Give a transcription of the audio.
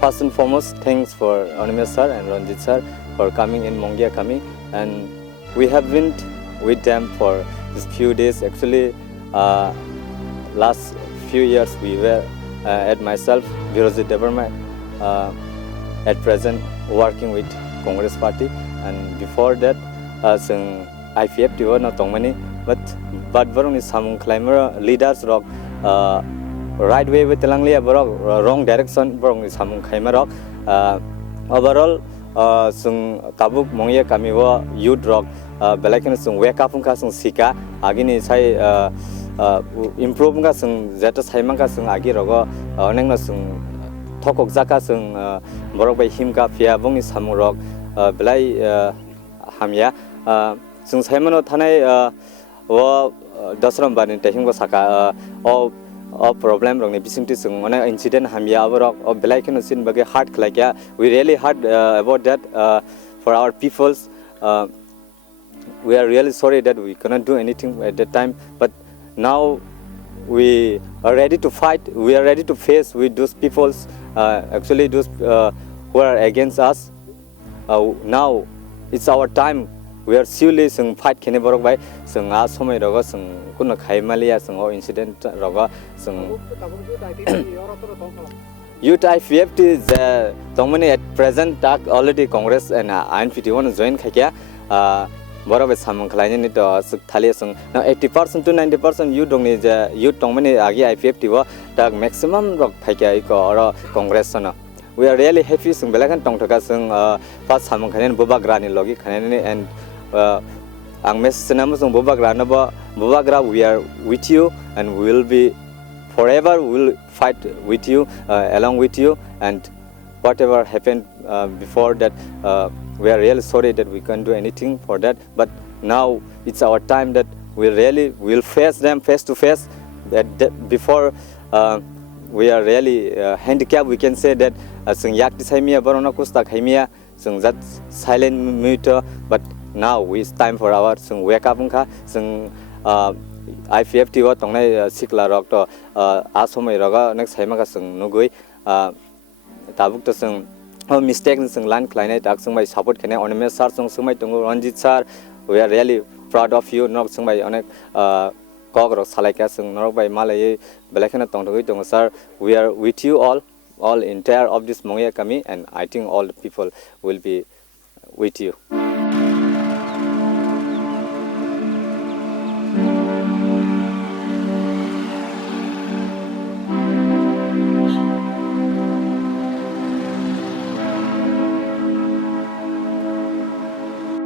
first and foremost, thanks for Anime sir and Ranjit sir for coming in Mangia coming, and we have been with them for these few days. Actually, last few years we were at myself, Virozi Devarma, at present working with Congress Party, and before that, some IFF were not many, but Varun is some climber leaders rock. Right way with Langlia Borok, wrong direction, Borong is Hamun Kaimarok. Overall, Sung Tabuk Mongia Kamiwa, Youth Rock, Belakan Sung Wake up Sung Sika, Agin is high improving Sung Zetas Haimanka Sung Agirogo, Nanga Sung Tokok Zaka Sung Borok by Himka, Fiabong is Hamurok, Belai Hamia, Sung Haimano Tane Dasram Ban taking Wasaka or problem wrong vicinity sung on incident hamia or belakan sin bage hard like yeah we really hard about that for our peoples. We are really sorry that we cannot do anything at that time, but now we are ready to fight. We are ready to face with those peoples, actually those who are against us. Now it's our time. We are surely sung fight kene borok by sung as homai rogo sung kuna khaimalia sung or incident rogo sung youth IFF is tomani at present tak already Congress and INFT1 join khakia borok samung khlaini ni to suk thali sung now 80% to 90% youth dong ni youth tomani agi IFF tiwa tak maximum rok khakia ko or Congress na. We are really happy sung belakan tong thaka sung first samung khanen Bubagra ni logi khanen and ang message naman sa Bubagra na ba Bubagra, we are with you and we will be forever. We will fight with you, along with you, and whatever happened before that, we are really sorry that we can't do anything for that. But now it's our time that we really will face them face to face. That before we are really handicapped, we can say that sung yak disaimia barona kustak haimia sung that silent meter, but now it's time for our sung wake up sung IFF tiwa tongnai sikla rock to asomai roga next haimaka sung nugui tabuk to sung mistake sung land kleine tak sung by support kene Anime sir sung sumai tungu Ranjit sir, we are really proud of you. Nok sung by onek KOKBOROK salaika sung nok by malay belakana tongtoi tungu sir, we are with you all entire of this Mangia kami, and I think all the people will be with you.